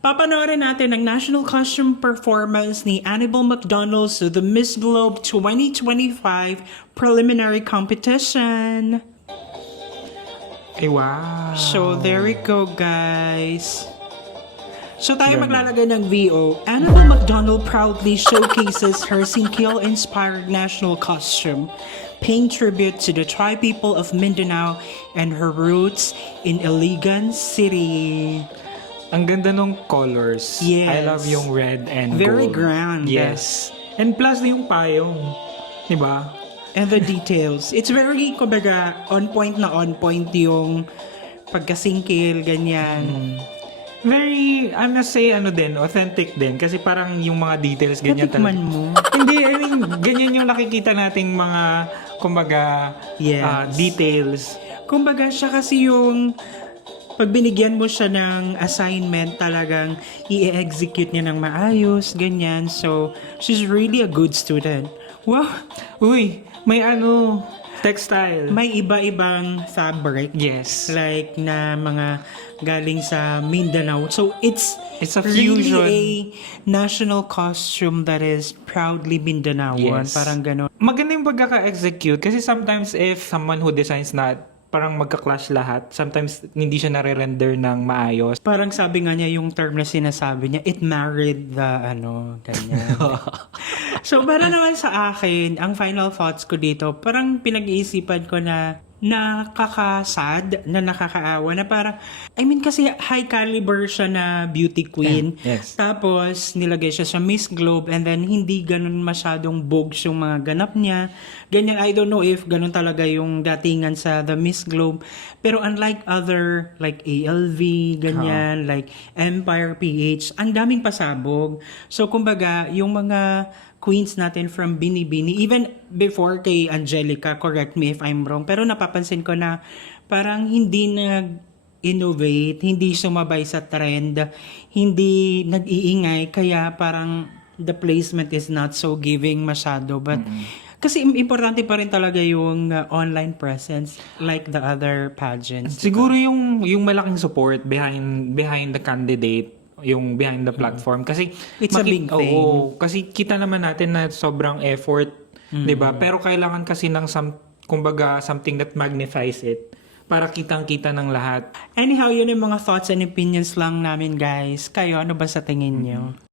Papanoorin natin ang national costume performance ni Annabelle McDonald sa The Miss Globe 2025 preliminary competition. Ay, wow. So, there we go, guys. So, tayo Ganda. maglalagay ng VO. Annabelle McDonald proudly showcases her Sinkiel-inspired national costume, paying tribute to the tri people of Mindanao and her roots in Iligan City. Ang ganda nung colors. Yes. I love yung red and Very gold. grand. Yes. And plus yung payong. Diba? And the details. It's very, kumbaga, on point yung pagkasingkil, ganyan. Very, I must say, din, authentic din. Kasi parang yung mga details, ganyan Natikman talaga. mo? Hindi, I mean, ganyan yung nakikita nating mga, kumbaga, Yes. details. Kumbaga, siya kasi yung pag binigyan mo siya ng assignment, talagang i-execute niya ng maayos, ganyan. So, she's really a good student. Wow! Uy, may textile. May iba-ibang fabric. Yes. Like na mga galing sa Mindanao. So, it's It's a really fusion. a national costume that is proudly Mindanaoan. Yes. Parang gano'n. Maganda yung pagkaka-execute kasi sometimes if someone who designs na parang magka-clash lahat, sometimes hindi siya nare-render ng maayos. Parang sabi nga niya yung term na sinasabi niya, it married the ganyan. So, para naman sa akin, ang final thoughts ko dito, parang pinag-iisipan ko na nakakasad, na nakakaawa, na parang, I mean kasi high caliber siya na beauty queen. Yes. Tapos, nilagay siya sa Miss Globe and then hindi ganun masyadong bogs yung mga ganap niya. Ganyan, I don't know if ganun talaga yung datingan sa the Miss Globe. Pero unlike other, like ALV, ganyan, like Empire PH, ang daming pasabog. So, kumbaga, yung mga queens natin from Binibini, even before kay Angelica, correct me if I'm wrong, pero napapansin ko na parang hindi nag-innovate, hindi sumabay sa trend, hindi nag-iingay, kaya parang the placement is not so giving masyado. But kasi importante pa rin talaga yung online presence like the other pageants. Siguro yung malaking support behind the candidate, yung behind the platform kasi It's a big thing. Oo, kasi kita naman natin na sobrang effort, 'di ba? Pero kailangan kasi ng kumbaga something that magnifies it para kitang-kita ng lahat. Anyhow, yun yung mga thoughts and opinions lang namin, guys. Kayo, ano ba sa tingin nyo?